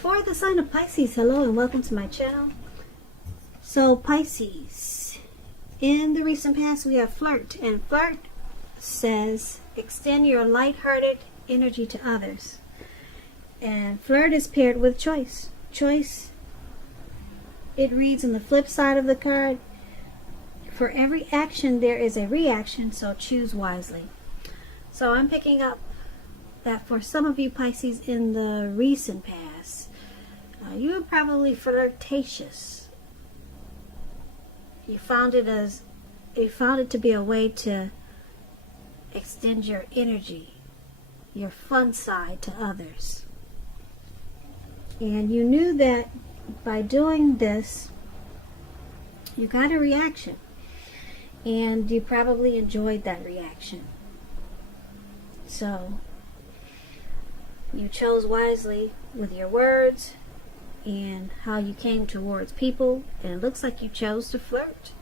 For the sign of Pisces, hello and welcome to my channel. So Pisces, in the recent past we have flirt, and flirt says extend your light-hearted energy to others. And flirt is paired with choice. Choice, it reads on the flip side of the card, for every action there is a reaction, so choose wisely. So I'm picking up that for some of you Pisces in the recent past, you were probably flirtatious. You found it to be a way to extend your energy, your fun side to others. And you knew that by doing this, you got a reaction. And you probably enjoyed that reaction. So, you chose wisely with your words and how you came towards people, and it looks like you chose to flirt.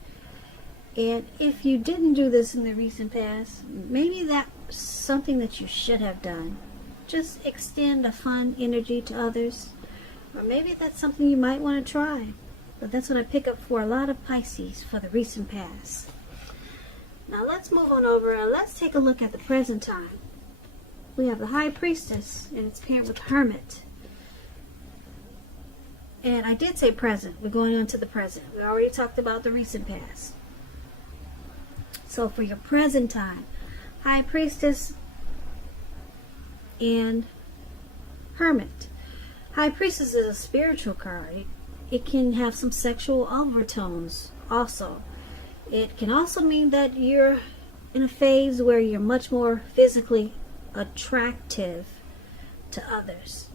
And if you didn't do this in the recent past, maybe that's something that you should have done. Just extend a fun energy to others, or maybe that's something you might want to try. But that's what I pick up for a lot of Pisces for the recent past. Now let's move on over and let's take a look at the present time. We have the High Priestess, and it's paired with Hermit. And I did say present. We're going on to the present. We already talked about the recent past. So for your present time, High Priestess and Hermit. High Priestess is a spiritual card. It can have some sexual overtones also. It can also mean that you're in a phase where you're much more physically attractive to others.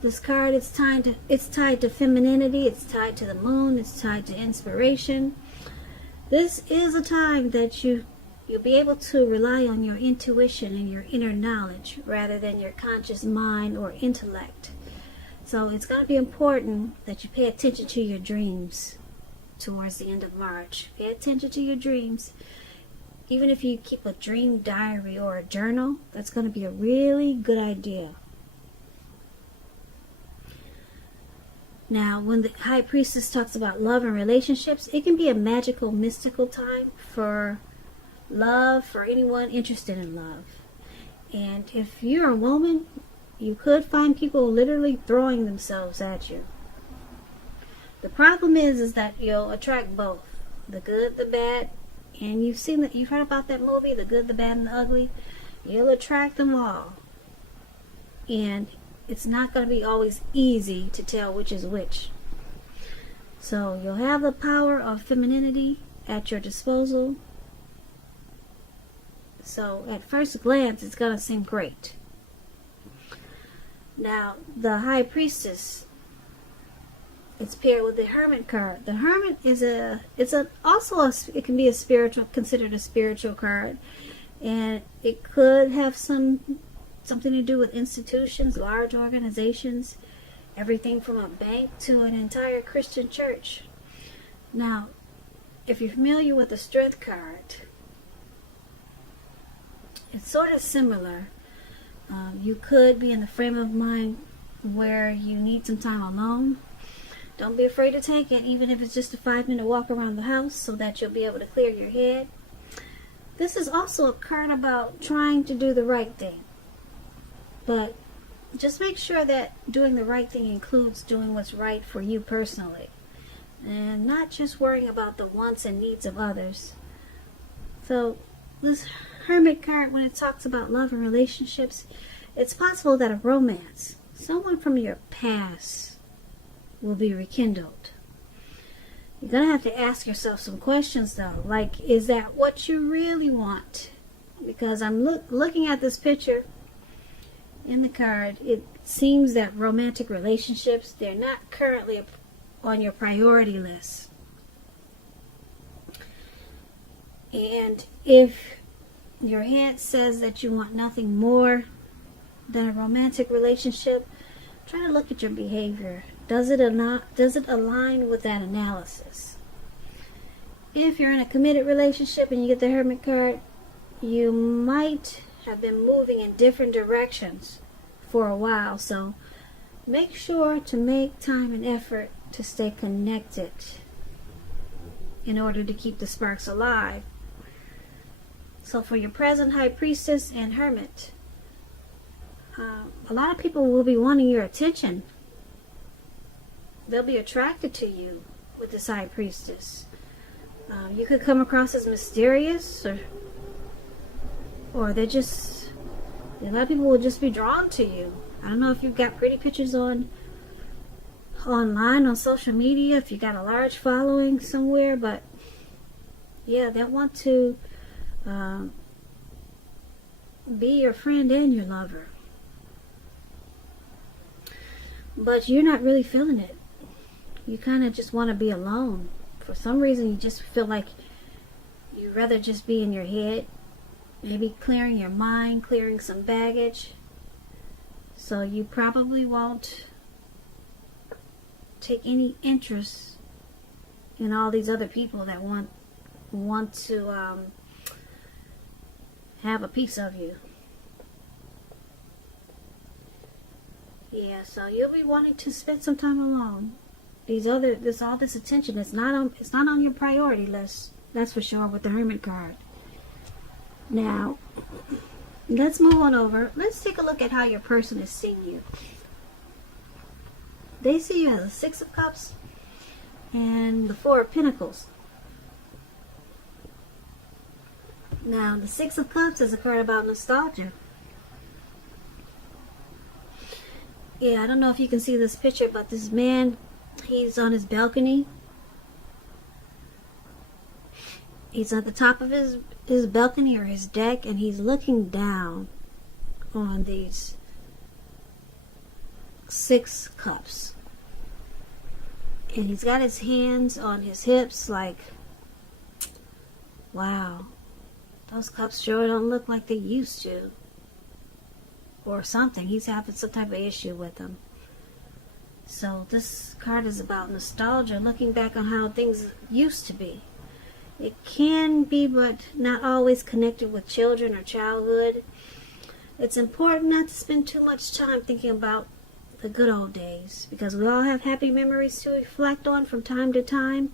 This card is tied to femininity, it's tied to the moon, it's tied to inspiration. This is a time that you'll be able to rely on your intuition and your inner knowledge rather than your conscious mind or intellect. So it's going to be important that you pay attention to your dreams towards the end of March. Pay attention to your dreams. Even if you keep a dream diary or a journal, that's going to be a really good idea. Now, when the High Priestess talks about love and relationships, it can be a magical, mystical time for love, for anyone interested in love. And if you're a woman, you could find people literally throwing themselves at you. The problem is that you'll attract both, the good, the bad, and you've heard about that movie, The Good, the Bad, and the Ugly. You'll attract them all. And it's not going to be always easy to tell which is which. So you'll have the power of femininity at your disposal. So at first glance, it's going to seem great. Now, the High Priestess, it's paired with the Hermit card. The Hermit is it can be considered a spiritual card, and it could have something to do with institutions, large organizations, everything from a bank to an entire Christian church. Now, if you're familiar with the Strength card, it's sort of similar. You could be in the frame of mind where you need some time alone. Don't be afraid to take it, even if it's just a 5-minute walk around the house so that you'll be able to clear your head. This is also a card about trying to do the right thing. But just make sure that doing the right thing includes doing what's right for you personally, and not just worrying about the wants and needs of others. So this Hermit card, when it talks about love and relationships, it's possible that a romance, someone from your past, will be rekindled. You're going to have to ask yourself some questions though, like, is that what you really want? Because I'm looking at this picture in the card, it seems that romantic relationships, they're not currently on your priority list. And if your head says that you want nothing more than a romantic relationship, try to look at your behavior. Does it align with that analysis? If you're in a committed relationship and you get the Hermit card, you might have been moving in different directions for a while. So make sure to make time and effort to stay connected in order to keep the sparks alive. So for your present High Priestess and Hermit, a lot of people will be wanting your attention. They'll be attracted to you with this High Priestess. You could come across as mysterious, or a lot of people will just be drawn to you. I don't know if you've got pretty pictures online on social media, if you got a large following somewhere, but yeah, they want to be your friend and your lover. But you're not really feeling it. You kind of just want to be alone. For some reason, you just feel like you'd rather just be in your head. Maybe clearing your mind, clearing some baggage. So you probably won't take any interest in all these other people that want to have a piece of you. Yeah, so you'll be wanting to spend some time alone. All this attention, it's not on your priority list. That's for sure with the Hermit card. Now, let's move on over. Let's take a look at how your person is seeing you. They see you as a Six of Cups and the Four of Pentacles. Now, the Six of Cups is a card about nostalgia. Yeah, I don't know if you can see this picture, but this man, he's on his balcony. He's at the top of his balcony or his deck, and he's looking down on these Six Cups. And he's got his hands on his hips like, wow, those cups sure don't look like they used to. Or something. He's having some type of issue with them. So this card is about nostalgia, looking back on how things used to be. It can be, but not always connected with children or childhood. It's important not to spend too much time thinking about the good old days, because we all have happy memories to reflect on from time to time.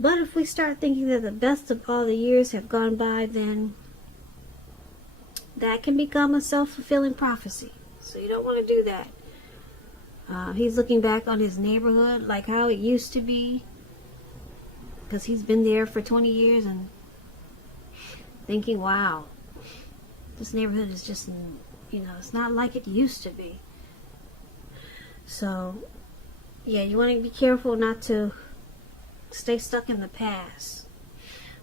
But if we start thinking that the best of all the years have gone by, then that can become a self-fulfilling prophecy. So you don't want to do that. He's looking back on his neighborhood, like how it used to be, because he's been there for 20 years and thinking, wow, this neighborhood is just, it's not like it used to be. So, yeah, you want to be careful not to stay stuck in the past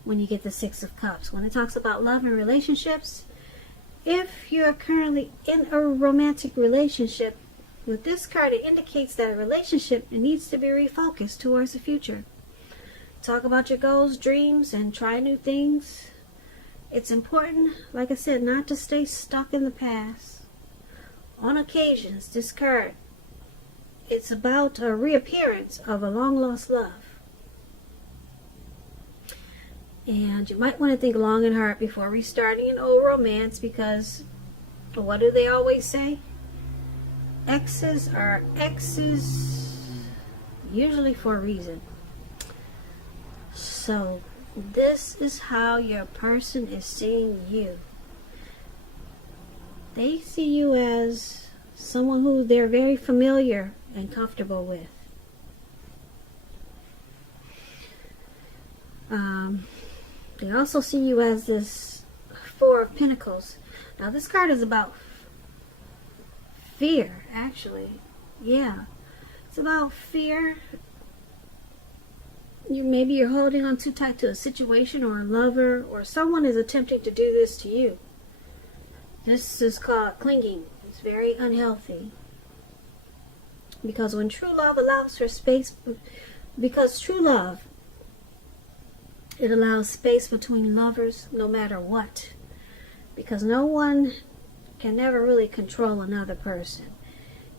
when you get the Six of Cups. When it talks about love and relationships, if you're currently in a romantic relationship, with this card, it indicates that a relationship needs to be refocused towards the future. Talk about your goals, dreams, and try new things. It's important, like I said, not to stay stuck in the past. On occasions, this card, it's about a reappearance of a long-lost love. And you might want to think long and hard before restarting an old romance, because what do they always say? Exes are exes, usually for a reason. So, this is how your person is seeing you. They see you as someone who they're very familiar and comfortable with. They also see you as this Four of Pentacles. Now, this card is about fear, actually. Yeah. It's about fear. Maybe you're holding on too tight to a situation or a lover, or someone is attempting to do this to you. This is called clinging. It's very unhealthy. Because when true love allows for space, because true love, it allows space between lovers no matter what. Because no one can never really control another person.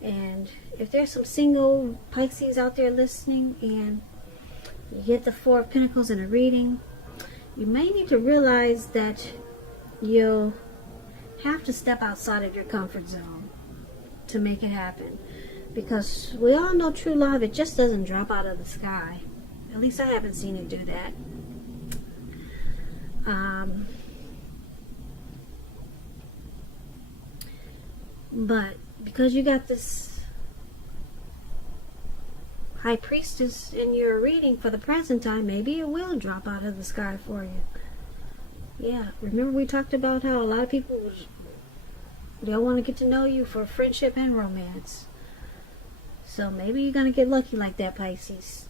And if there's some single Pisces out there listening and you get the Four of Pentacles in a reading, you may need to realize that you'll have to step outside of your comfort zone. to make it happen. Because we all know true love, it just doesn't drop out of the sky. At least I haven't seen it do that. But because you got this High Priestess in your reading for the present time, maybe it will drop out of the sky for you. Yeah, remember we talked about how a lot of people, they'll want to get to know you for friendship and romance. So maybe you're going to get lucky like that, Pisces.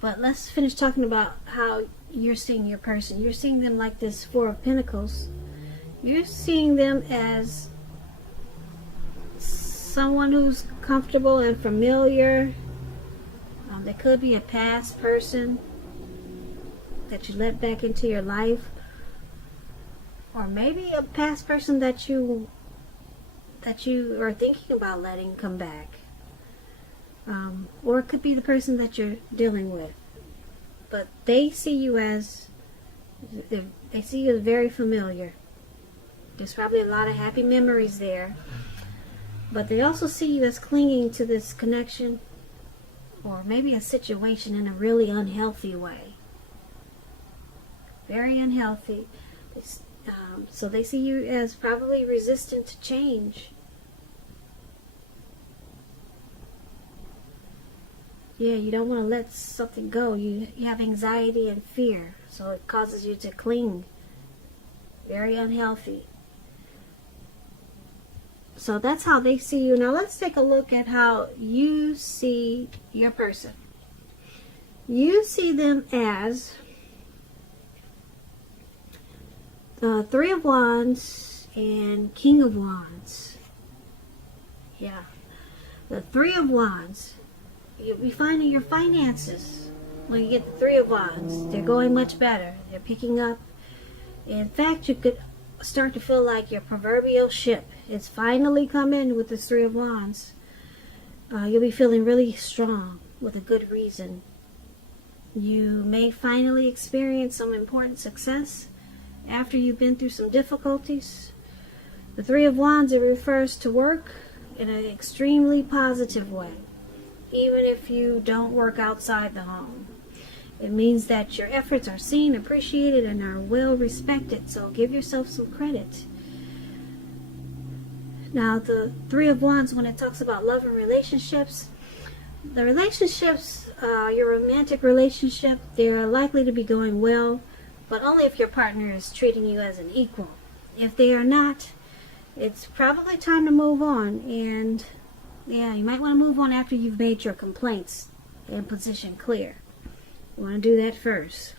But let's finish talking about how you're seeing your person. You're seeing them like this Four of Pentacles. You're seeing them as someone who's comfortable and familiar. They could be a past person that you let back into your life, or maybe a past person that you are thinking about letting come back, or it could be the person that you're dealing with. But they see you as very familiar. There's probably a lot of happy memories there, but they also see you as clinging to this connection or maybe a situation in a really unhealthy way. Very unhealthy. So they see you as probably resistant to change. Yeah, you don't want to let something go. You have anxiety and fear, so it causes you to cling. Very unhealthy. So that's how they see you. Now let's take a look at how you see your person. You see them as the Three of Wands and King of Wands. Yeah. The Three of Wands. You'll be finding your finances when you get the Three of Wands. They're going much better. They're picking up. In fact, you could start to feel like your proverbial ship. It's finally come in with the Three of Wands. You'll be feeling really strong with a good reason. You may finally experience some important success after you've been through some difficulties. The Three of Wands, it refers to work in an extremely positive way, even if you don't work outside the home. It means that your efforts are seen, appreciated, and are well respected, so give yourself some credit. Now, the Three of Wands, when it talks about love and relationships, the relationships, your romantic relationship, they're likely to be going well, but only if your partner is treating you as an equal. If they are not, it's probably time to move on. And yeah, you might want to move on after you've made your complaints and position clear. You want to do that first.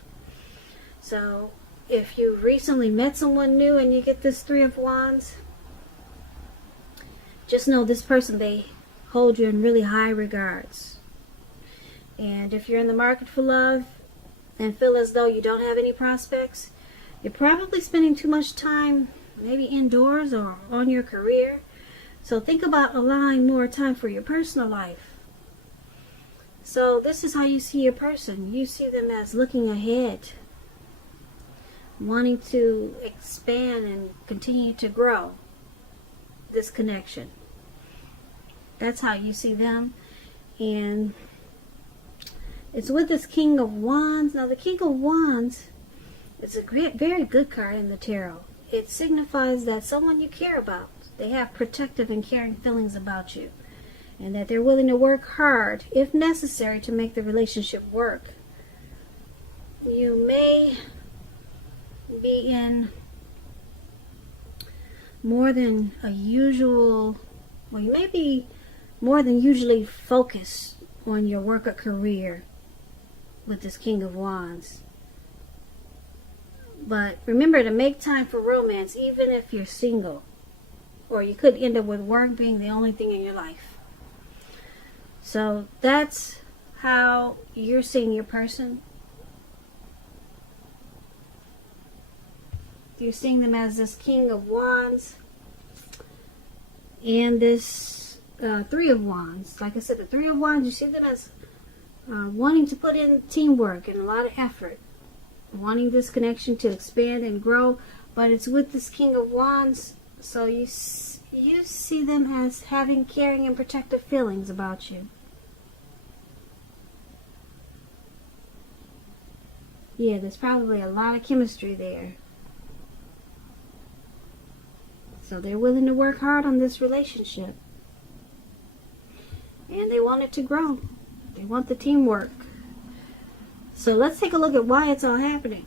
So if you recently met someone new and you get this Three of Wands, just know this person, they hold you in really high regards. And if you're in the market for love and feel as though you don't have any prospects, you're probably spending too much time maybe indoors or on your career. So think about allowing more time for your personal life. So this is how you see your person. You see them as looking ahead, wanting to expand and continue to grow this connection. That's how you see them. And it's with this King of Wands. Now the King of Wands is a very good card in the tarot. It signifies that someone you care about, they have protective and caring feelings about you, and that they're willing to work hard, if necessary, to make the relationship work. You may be in more than a usual, well, you may be more than usually focused on your work or career with this King of Wands. But remember to make time for romance, even if you're single. Or you could end up with work being the only thing in your life. So that's how you're seeing your person. You're seeing them as this King of Wands and this Three of Wands. Like I said, the Three of Wands, you see them as wanting to put in teamwork and a lot of effort, wanting this connection to expand and grow. But it's with this King of Wands, so you see them as having caring and protective feelings about you. Yeah, there's probably a lot of chemistry there. So they're willing to work hard on this relationship. And they want it to grow. They want the teamwork. So let's take a look at why it's all happening.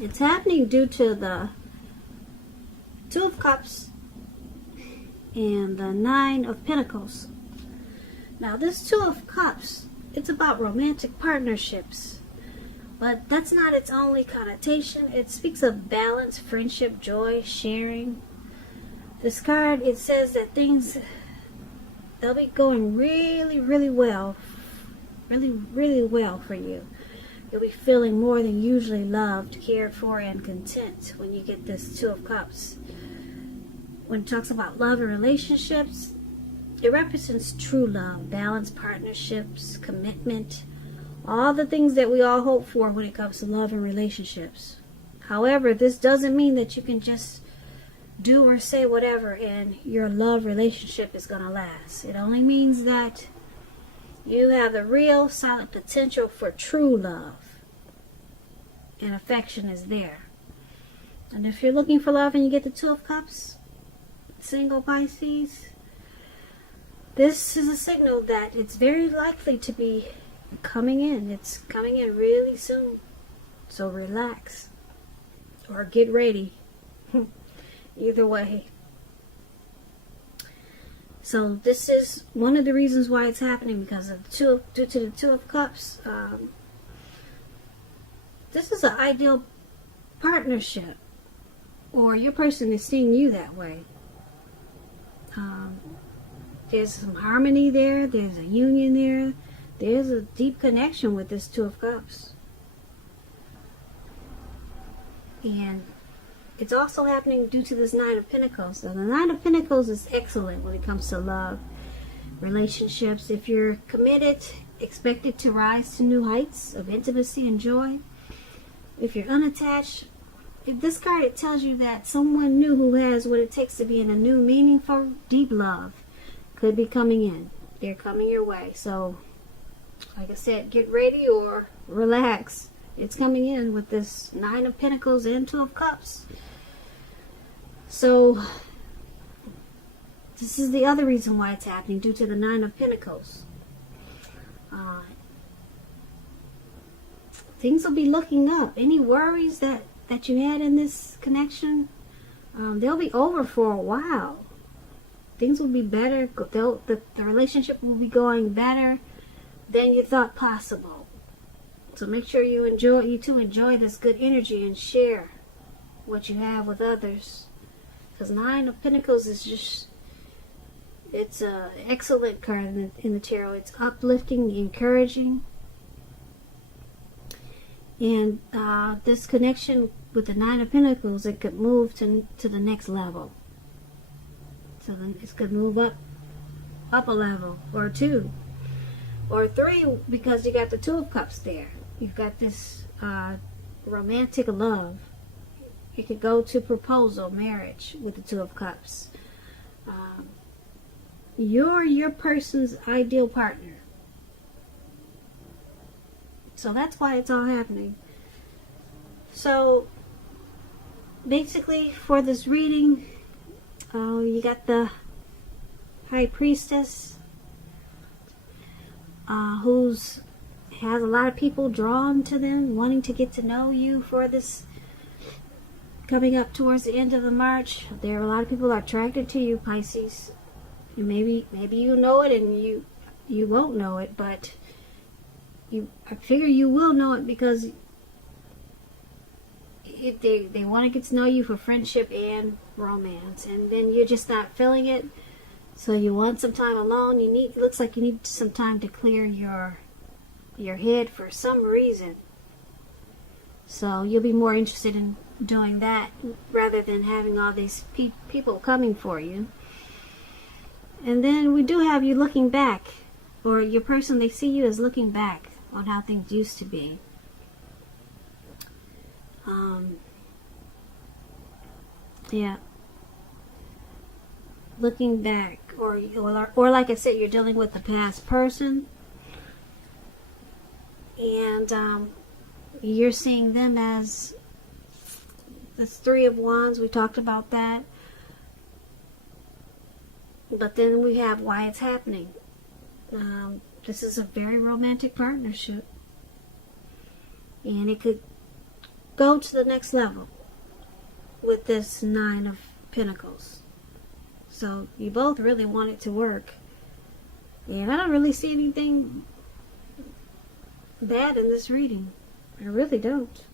It's happening due to the Two of Cups and the Nine of Pentacles. Now this Two of Cups, it's about romantic partnerships. But that's not its only connotation. It speaks of balance, friendship, joy, sharing. This card, it says that things, they'll be going really, really well. Really, really well for you. You'll be feeling more than usually loved, cared for, and content when you get this Two of Cups. When it talks about love and relationships, it represents true love, balanced partnerships, commitment, all the things that we all hope for when it comes to love and relationships. However, this doesn't mean that you can just do or say whatever and your love relationship is going to last. It only means that you have the real solid potential for true love. And affection is there. And if you're looking for love and you get the Two of Cups, single Pisces, this is a signal that it's very likely to be coming in. It's coming in really soon. So relax. Or get ready. Either way. So this is one of the reasons why it's happening, because of due to the Two of Cups. This is an ideal partnership, or your person is seeing you that way. There's some harmony there. There's a union there. There's a deep connection with this Two of Cups. And it's also happening due to this Nine of Pentacles. So the Nine of Pentacles is excellent when it comes to love, relationships. If you're committed, expect it to rise to new heights of intimacy and joy. If you're unattached, if this card, it tells you that someone new who has what it takes to be in a new, meaningful, deep love could be coming in. They're coming your way. So, like I said, get ready or relax. It's coming in with this Nine of Pentacles and Two of Cups. So, this is the other reason why it's happening, due to the Nine of Pentacles. Things will be looking up. Any worries that you had in this connection, they'll be over for a while. Things will be better. The relationship will be going better than you thought possible. So make sure you enjoy this good energy and share what you have with others. Because Nine of Pentacles is just, it's an excellent card in the tarot. It's uplifting, encouraging. And this connection with the Nine of Pentacles, it could move to the next level. So then it could move up a level, or two, or three, because you got the Two of Cups there. You've got this romantic love. It could go to proposal, marriage with the Two of Cups. You're your person's ideal partner. So that's why it's all happening. So basically, for this reading, you got the High Priestess, who's has a lot of people drawn to them, wanting to get to know you for this coming up towards the end of the March. There are a lot of people attracted to you, Pisces. And maybe you know it and you won't know it, but I figure you will know it, because they want to get to know you for friendship and romance, and then you're just not feeling it, so you want some time alone. It looks like you need some time to clear your head for some reason. So you'll be more interested in doing that rather than having all these people coming for you. And then we do have you looking back, or your person, they see you as looking back on how things used to be. Yeah. looking back, or like I said, you're dealing with a past person, and you're seeing them as the Three of Wands. We talked about that. But then we have why it's happening. This is a very romantic partnership. And it could go to the next level with this Nine of Pentacles. So you both really want it to work. And I don't really see anything bad in this reading. I really don't.